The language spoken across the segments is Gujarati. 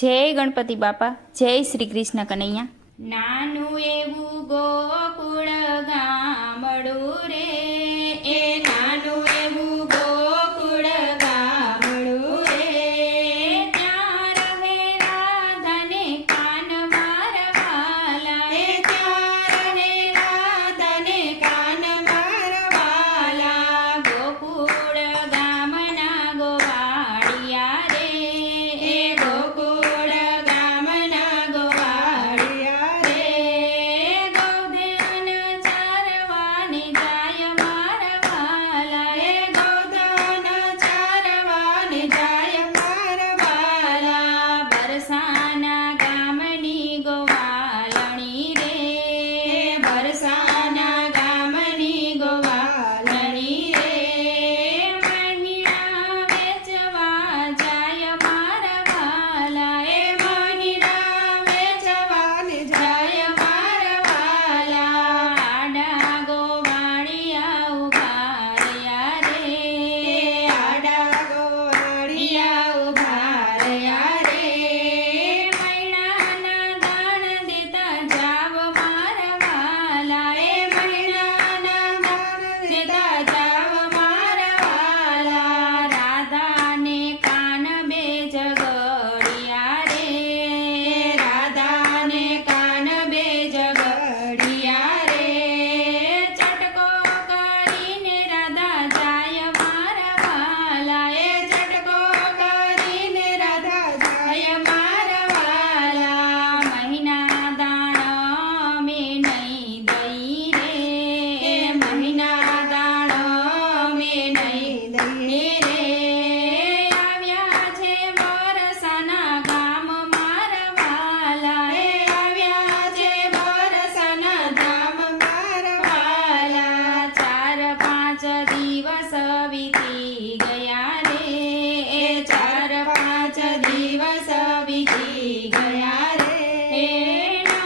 જય ગણપતિ બાપા, જય શ્રી કૃષ્ણ કનૈયા. નાનું એવું ગોકુળ ગામડું રે, એ નાનું એવું ગોકુળ ગામડું રે, ત્યાં રહે રાધાને કાન મારવાલા, એ ત્યાં રહે રાધાને કાન મારવાલા, ગોકુળ ગામના ગોવાળિયા રે, એ ગોકુળ ગામના ગોવાળિયા રે, ગોધન ચારવાને જાય મારવાલા, એ ગોધન ચારવાને જાય મારવાલા, બરસાના ગામની ગોવાળણી રે, બરસાના ગામની ગોવાળણી રે, મહિના વેચવા જાય મારવાલા, એ મહિના વેચવાને જાય મારવાલા, આડા ગોવાળિયા ઉભા રહ્યા રે, આડા ગોવાળિયા ઉભા રહ્યા રે, મહિનાના દાણ દેતા જાવ મારવાલા, એ મહિનાના દાણ દેતા જાવ મારવાલા, રાધાને કાન બે જગડિયા રે, રાધાને કાન બે જગડિયા રે, ચટકો કરીને રાધા જાય મારવાલા, એ ચટકો કરીને રાધા જાય મારવાલા, મહિના દાણ મે નહીં દઈ રે, મહિના દાણ મે નહીં દઈ રે, આવ્યા છે બરસાના ગામ મારવાલા, એ આવ્યા છે બરસાના ધામ મારવાલા, 4-5 દિવસ વીતી ગયા રે, એ 4-5 દિવસ વીતી ગયા રે, નો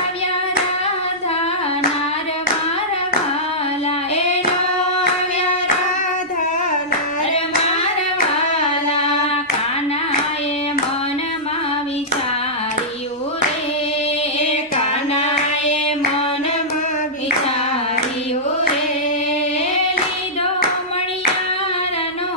આવ્યા રાધા નાર મારવાલા, એ નો આવ્યા રાધા નાર મારવાલા, કાનાએ મનમાં વિચાર્યું રે, કાનાએ મનમાં વિચાર્યું રે, લીધો મણિયારનો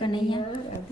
કનૈયા